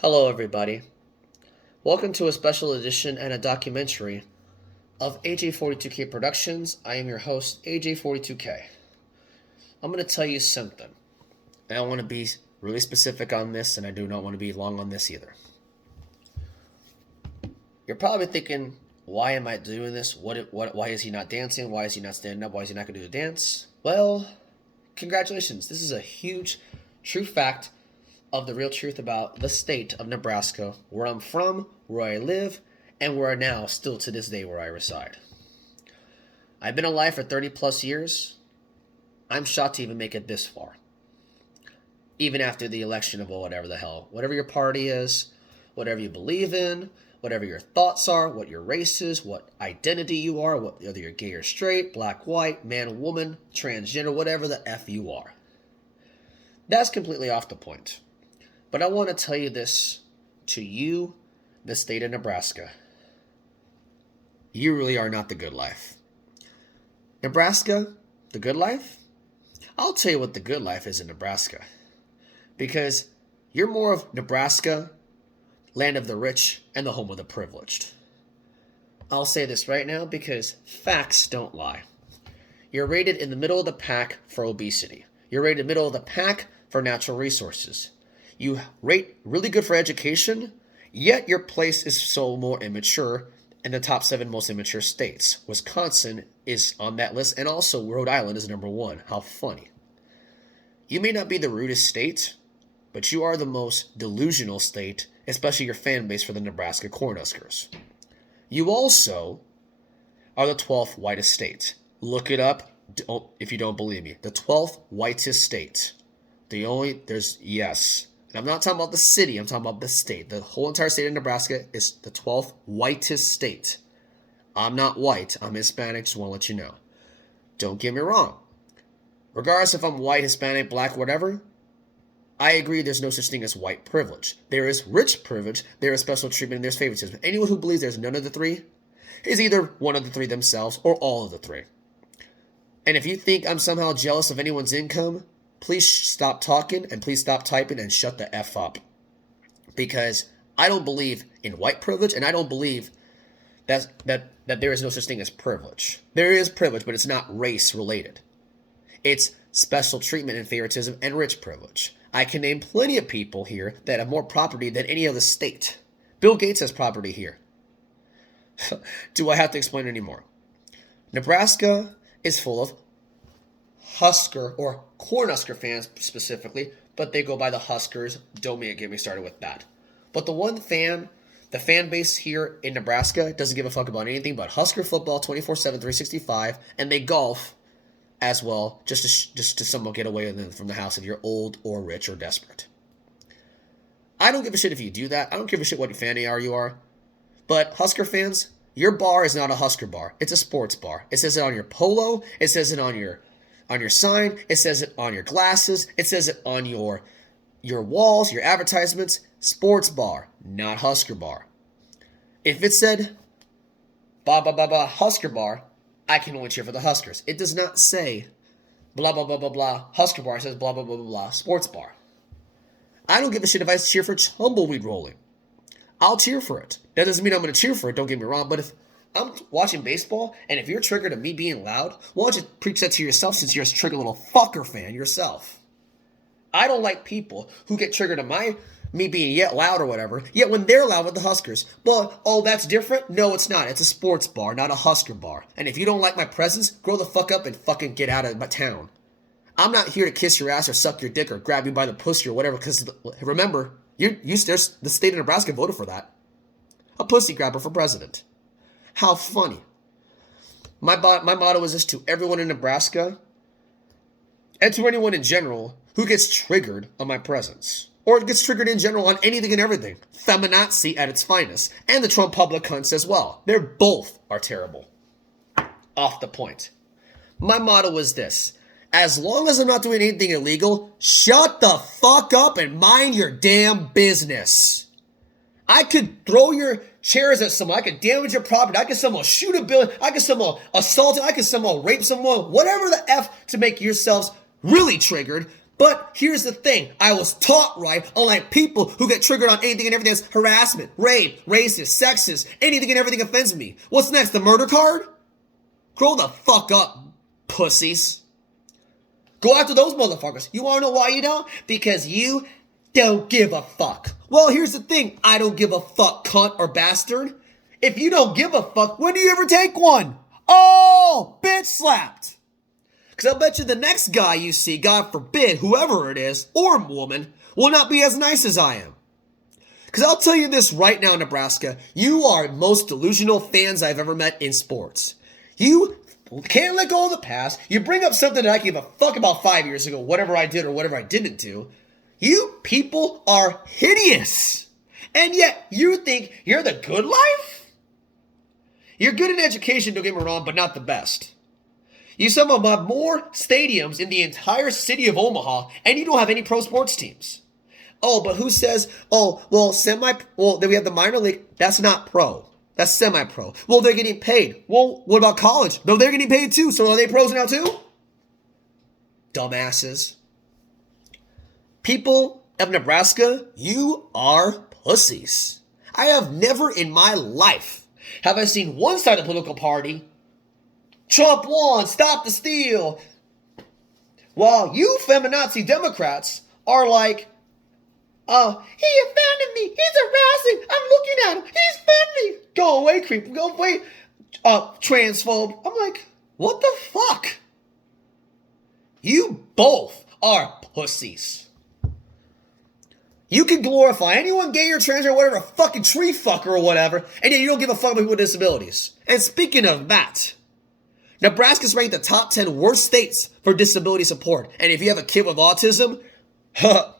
Hello, everybody. Welcome to a special edition and a documentary of AJ42K Productions. I am your host, AJ42K. I'm going to tell you something. And I want to be really specific on this, and I do not want to be long on this either. You're probably thinking, why am I doing this? Why is he not dancing? Why is he not standing up? Why is he not going to do the dance? Well, congratulations. This is a huge, true fact of the real truth about the state of Nebraska, where I'm from, where I live, and where I now, still to this day, where I reside. I've been alive for 30 plus years. I'm shocked to even make it this far. Even after the election of whatever the hell, whatever your party is, whatever you believe in, whatever your thoughts are, what your race is, what identity you are, whether you're gay or straight, black, white, man, woman, transgender, whatever the F you are. That's completely off the point. But I want to tell you this to you, the state of Nebraska. You really are not the good life. Nebraska, the good life? I'll tell you what the good life is in Nebraska. Because you're more of Nebraska, land of the rich, and the home of the privileged. I'll say this right now because facts don't lie. You're rated in the middle of the pack for obesity. You're rated middle of the pack for natural resources. You rate really good for education, yet your place is so more immature in the top 7 most immature states. Wisconsin is on that list, and also Rhode Island is number 1. How funny. You may not be the rudest state, but you are the most delusional state, especially your fan base for the Nebraska Cornhuskers. You also are the 12th whitest state. Look it up if you don't believe me. The 12th whitest state. Yes. And I'm not talking about the city, I'm talking about the state. The whole entire state of Nebraska is the 12th whitest state. I'm not white, I'm Hispanic, just want to let you know. Don't get me wrong. Regardless if I'm white, Hispanic, black, whatever, I agree there's no such thing as white privilege. There is rich privilege, there is special treatment, and there's favoritism. Anyone who believes there's none of the three is either one of the three themselves or all of the three. And if you think I'm somehow jealous of anyone's income, please stop talking and please stop typing and shut the F up. Because I don't believe in white privilege, and I don't believe that there is no such thing as privilege. There is privilege, but it's not race related. It's special treatment and favoritism and rich privilege. I can name plenty of people here that have more property than any other state. Bill Gates has property here. Do I have to explain anymore? Nebraska is full of Husker or Cornhusker fans specifically, but they go by the Huskers. Don't get me started with that. But the fan base here in Nebraska doesn't give a fuck about anything but Husker football 24/7, 365, and they golf as well, just to somewhat get away from the house if you're old or rich or desperate. I don't give a shit if you do that. I don't give a shit what fan you are. But Husker fans, your bar is not a Husker bar. It's a sports bar. It says it on your polo. It says it on your sign. It says it on your glasses. It says it on your walls, your advertisements. Sports bar, not Husker bar. If it said blah, blah, blah, blah, Husker bar, I can only cheer for the Huskers. It does not say blah, blah, blah, blah, blah, Husker bar. It says blah, blah, blah, blah, blah, sports bar. I don't give a shit if I cheer for tumbleweed rolling. I'll cheer for it. That doesn't mean I'm going to cheer for it, don't get me wrong, but if I'm watching baseball, and if you're triggered of me being loud, why don't you preach that to yourself since you're a triggered little fucker fan yourself? I don't like people who get triggered of me being yet loud or whatever, yet when they're loud with the Huskers, well, oh, that's different? No, it's not. It's a sports bar, not a Husker bar. And if you don't like my presence, grow the fuck up and fucking get out of my town. I'm not here to kiss your ass or suck your dick or grab you by the pussy or whatever, because remember, the state of Nebraska voted for that. A pussy grabber for president. How funny. My motto is this to everyone in Nebraska and to anyone in general who gets triggered on my presence. Or gets triggered in general on anything and everything. Feminazi at its finest. And the Trump public cunts as well. They both are terrible. Off the point. My motto is this. As long as I'm not doing anything illegal, shut the fuck up and mind your damn business. I could throw your chairs at someone. I could damage your property. I could somehow shoot a building. I could somehow assault it. I could somehow rape someone. Whatever the F to make yourselves really triggered. But here's the thing. I was taught right, unlike people who get triggered on anything and everything that's harassment, rape, racist, sexist, anything and everything offends me. What's next, the murder card? Grow the fuck up, pussies. Go after those motherfuckers. You wanna know why you don't? Because you don't give a fuck. Well, here's the thing. I don't give a fuck, cunt or bastard. If you don't give a fuck, when do you ever take one? Oh, bitch slapped. Because I'll bet you the next guy you see, God forbid, whoever it is, or woman, will not be as nice as I am. Because I'll tell you this right now, Nebraska, you are the most delusional fans I've ever met in sports. You can't let go of the past. You bring up something that I gave a fuck about 5 years ago, whatever I did or whatever I didn't do. You people are hideous. And yet, you think you're the good life? You're good in education, don't get me wrong, but not the best. You somehow have more stadiums in the entire city of Omaha, and you don't have any pro sports teams. Oh, but who says, then we have the minor league. That's not pro. That's semi-pro. Well, they're getting paid. Well, what about college? No, they're getting paid too, so are they pros now too? Dumbasses. People of Nebraska, you are pussies. I have never in my life have I seen one side of the political party, Trump won, stop the steal, while you feminazi Democrats are like, he offended me, he's harassing, I'm looking at him, he's offending me. Go away, creep, go away, transphobe. I'm like, what the fuck? You both are pussies. You can glorify anyone gay or trans or whatever, fucking tree fucker or whatever, and yet you don't give a fuck about people with disabilities. And speaking of that, Nebraska's ranked the top 10 worst states for disability support. And if you have a kid with autism,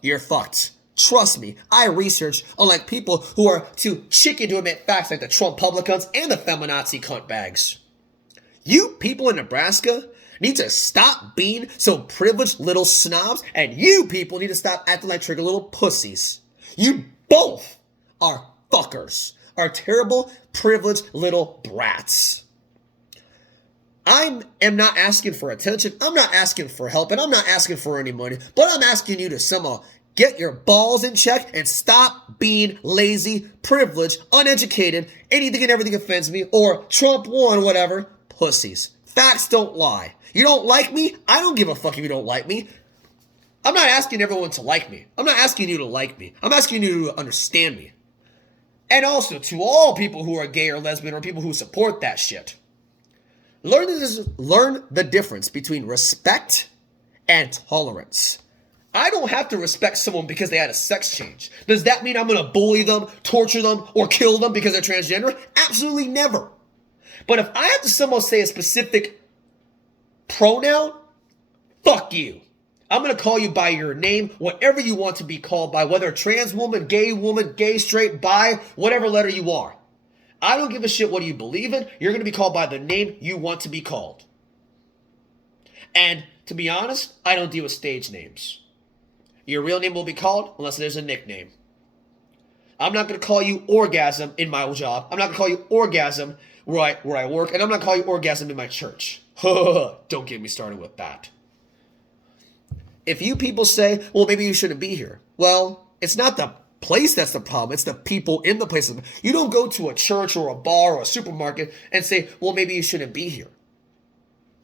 you're fucked. Trust me, I researched, unlike people who are too chicken to admit facts like the Trump publicans and the feminazi cunt bags. You people in Nebraska need to stop being so privileged little snobs, and you people need to stop acting like trigger little pussies. You both are fuckers, are terrible, privileged little brats. I am not asking for attention, I'm not asking for help, and I'm not asking for any money, but I'm asking you to somehow get your balls in check and stop being lazy, privileged, uneducated, anything and everything offends me, or Trump won, whatever, pussies. Facts don't lie. You don't like me? I don't give a fuck if you don't like me. I'm not asking everyone to like me. I'm not asking you to like me. I'm asking you to understand me. And also to all people who are gay or lesbian or people who support that shit. Learn the difference between respect and tolerance. I don't have to respect someone because they had a sex change. Does that mean I'm going to bully them, torture them, or kill them because they're transgender? Absolutely never. But if I have to somehow say a specific pronoun, fuck you. I'm going to call you by your name, whatever you want to be called by, whether a trans woman, gay, straight, bi, whatever letter you are. I don't give a shit what you believe in. You're going to be called by the name you want to be called. And to be honest, I don't deal with stage names. Your real name will be called unless there's a nickname. I'm not going to call you Orgasm in my job. I'm not going to call you Orgasm where I work. And I'm not going to call you Orgasm in my church. Don't get me started with that. If you people say, well, maybe you shouldn't be here. Well, it's not the place that's the problem. It's the people in the place. You don't go to a church or a bar or a supermarket and say, well, maybe you shouldn't be here.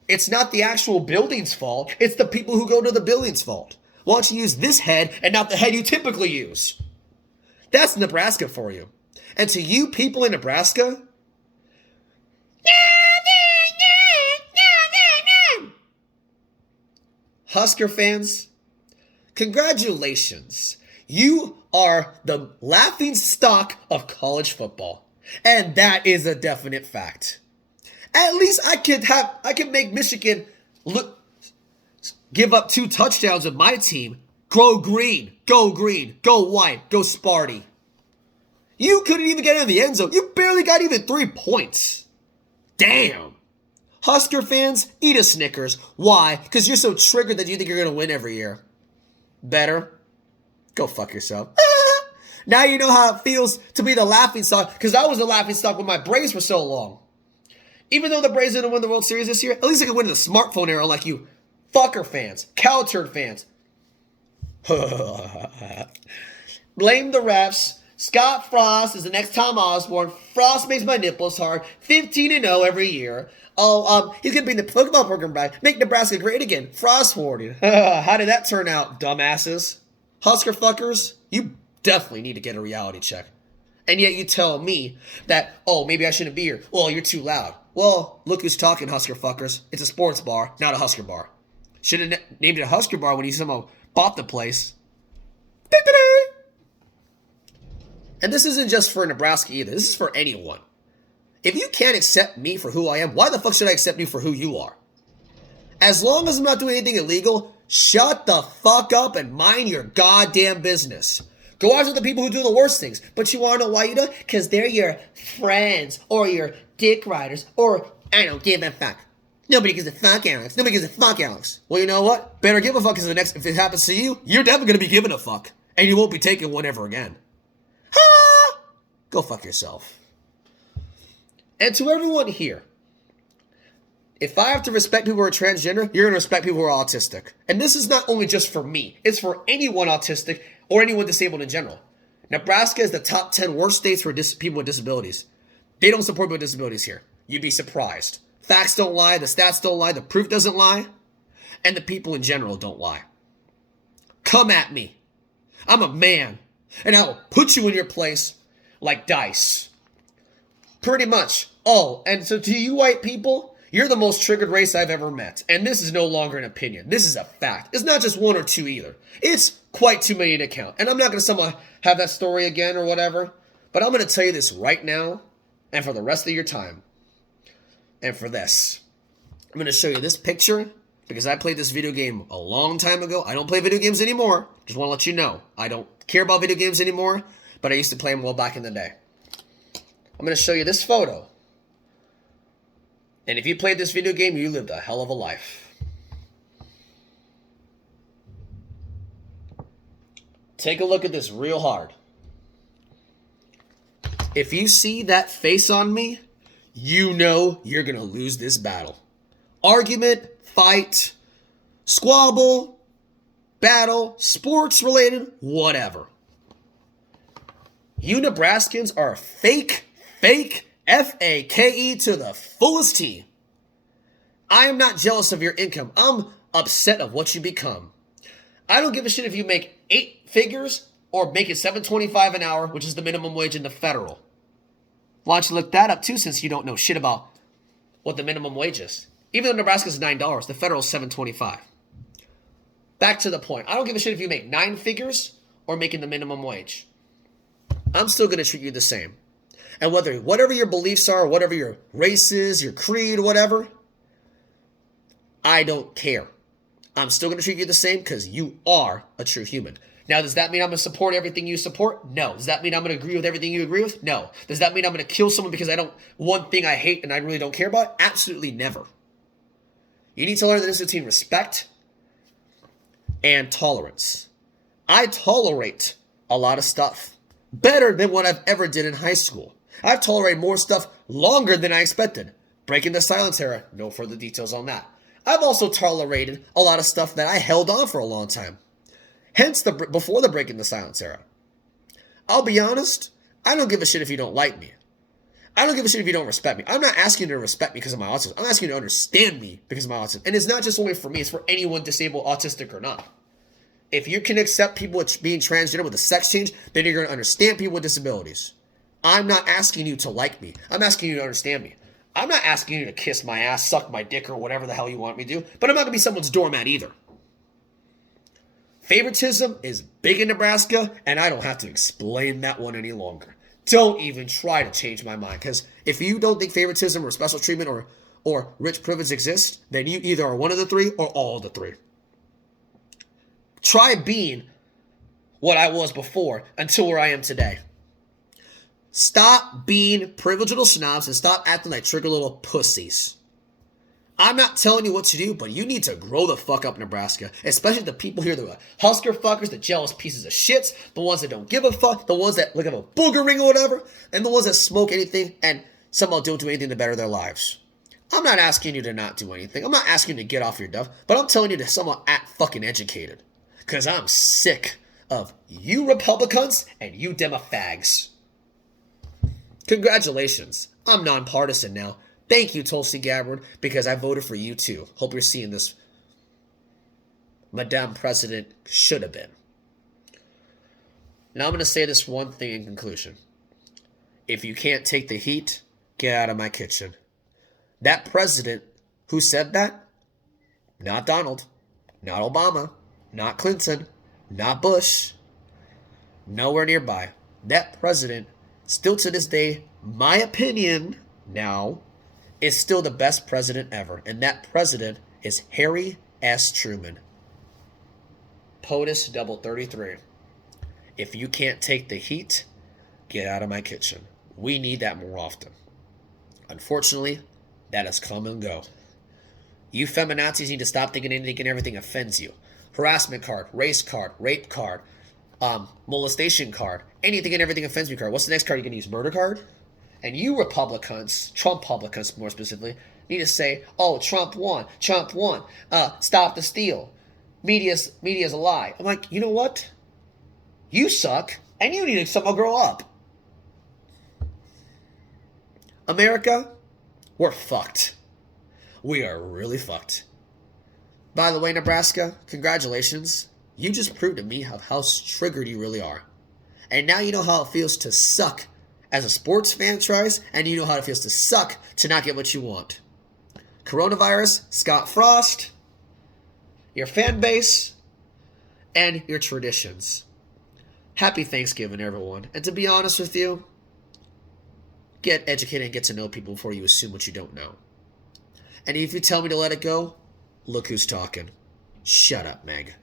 It's not the actual building's fault. It's the people who go to the building's fault. Why don't you use this head and not the head you typically use? That's Nebraska for you. And to you people in Nebraska, Husker fans, congratulations. You are the laughing stock of college football. And that is a definite fact. At least I could make Michigan give up 2 touchdowns with my team. Go green, go white, go Sparty. You couldn't even get in the end zone. You barely got even 3 points. Damn. Husker fans, eat a Snickers. Why? Because you're so triggered that you think you're going to win every year. Better? Go fuck yourself. Now you know how it feels to be the laughingstock, because I was the laughingstock when my Braves were so long. Even though the Braves didn't win the World Series this year, at least I could win in the smartphone era like you fucker fans, cow turd fans. Blame the refs. Scott Frost is the next Tom Osborne. Frost makes my nipples hard. 15-0 every year. Oh, he's gonna bring the football program back. Make Nebraska great again. Frost warning. How did that turn out, dumbasses? Husker fuckers, you definitely need to get a reality check. And yet you tell me that, oh, maybe I shouldn't be here. Well, you're too loud. Well, look who's talking, Husker fuckers. It's a sports bar, not a Husker bar. Should have named it a Husker bar when he somehow bought the place. And this isn't just for Nebraska either. This is for anyone. If you can't accept me for who I am, why the fuck should I accept you for who you are? As long as I'm not doing anything illegal, shut the fuck up and mind your goddamn business. Go after the people who do the worst things. But you want to know why you do? Because they're your friends or your dick riders or I don't give a fuck. Nobody gives a fuck, Alex. Nobody gives a fuck, Alex. Well, you know what? Better give a fuck because if it happens to you, you're definitely going to be giving a fuck. And you won't be taking one ever again. Ha! Go fuck yourself. And to everyone here, if I have to respect people who are transgender, you're going to respect people who are autistic. And this is not only just for me. It's for anyone autistic or anyone disabled in general. Nebraska is the top 10 worst states for people with disabilities. They don't support people with disabilities here. You'd be surprised. Facts don't lie. The stats don't lie. The proof doesn't lie. And the people in general don't lie. Come at me. I'm a man. And I will put you in your place like dice. Pretty much. Oh, and so to you white people, you're the most triggered race I've ever met. And this is no longer an opinion. This is a fact. It's not just one or two either. It's quite too many to count. And I'm not going to somehow have that story again or whatever. But I'm going to tell you this right now and for the rest of your time. And for this, I'm going to show you this picture because I played this video game a long time ago. I don't play video games anymore. Just want to let you know. I don't care about video games anymore, but I used to play them well back in the day. I'm going to show you this photo. And if you played this video game, you lived a hell of a life. Take a look at this real hard. If you see that face on me, you know you're going to lose this battle. Argument, fight, squabble, battle, sports related, whatever. You Nebraskans are fake, F-A-K-E to the fullest T. I am not jealous of your income. I'm upset of what you become. I don't give a shit if you make 8 figures or make it $7.25 an hour, which is the minimum wage in the federal. Why don't you look that up too, since you don't know shit about what the minimum wage is. Even though Nebraska's $9, the federal is $7.25. Back to the point. I don't give a shit if you make 9 figures or making the minimum wage. I'm still going to treat you the same. And whatever your beliefs are, whatever your race is, your creed, whatever, I don't care. I'm still going to treat you the same because you are a true human. Now, does that mean I'm going to support everything you support? No. Does that mean I'm going to agree with everything you agree with? No. Does that mean I'm going to kill someone because one thing I hate and I really don't care about? Absolutely never. You need to learn the difference between respect and tolerance. I tolerate a lot of stuff better than what I've ever did in high school. I've tolerated more stuff longer than I expected. Breaking the silence era, no further details on that. I've also tolerated a lot of stuff that I held on for a long time. Hence, before the breaking the silence era. I'll be honest, I don't give a shit if you don't like me. I don't give a shit if you don't respect me. I'm not asking you to respect me because of my autism. I'm asking you to understand me because of my autism. And it's not just only for me, it's for anyone disabled, autistic or not. If you can accept people with being transgender with a sex change, then you're going to understand people with disabilities. I'm not asking you to like me. I'm asking you to understand me. I'm not asking you to kiss my ass, suck my dick, or whatever the hell you want me to do, but I'm not going to be someone's doormat either. Favoritism is big in Nebraska, and I don't have to explain that one any longer. Don't even try to change my mind, because if you don't think favoritism or special treatment or rich privilege exists, then you either are one of the three or all of the three. Try being what I was before until where I am today. Stop being privileged little snobs and stop acting like trigger little pussies. I'm not telling you what to do, but you need to grow the fuck up, Nebraska. Especially the people here, the Husker fuckers, the jealous pieces of shits, the ones that don't give a fuck, the ones that look at a booger ring or whatever, and the ones that smoke anything and somehow don't do anything to better their lives. I'm not asking you to not do anything. I'm not asking you to get off your duff, but I'm telling you to somehow act fucking educated. Because I'm sick of you Republicans and you Demo-fags. Congratulations. I'm nonpartisan now. Thank you, Tulsi Gabbard, because I voted for you too. Hope you're seeing this. Madame President should have been. Now I'm going to say this one thing in conclusion. If you can't take the heat, get out of my kitchen. That president who said that, not Donald, not Obama, not Clinton, not Bush, nowhere nearby. That president, still to this day, my opinion now, is still the best president ever. And that president is Harry S. Truman. POTUS double 33. If you can't take the heat, get out of my kitchen. We need that more often. Unfortunately, that has come and go. You feminazis need to stop thinking anything and everything offends you. Harassment card, race card, rape card, molestation card, anything and everything offends me card. What's the next card you're going to use? Murder card? And you Republicans, Trump-publicans more specifically, need to say, oh, Trump won, stop the steal. Media's a lie. I'm like, you know what? You suck, and you need to somehow grow up. America, we're fucked. We are really fucked. By the way, Nebraska, congratulations. You just proved to me how triggered you really are. And now you know how it feels to suck as a sports franchise, and you know how it feels to suck to not get what you want. Coronavirus, Scott Frost, your fan base, and your traditions. Happy Thanksgiving, everyone. And to be honest with you, get educated and get to know people before you assume what you don't know. And if you tell me to let it go, look who's talking. Shut up, Meg.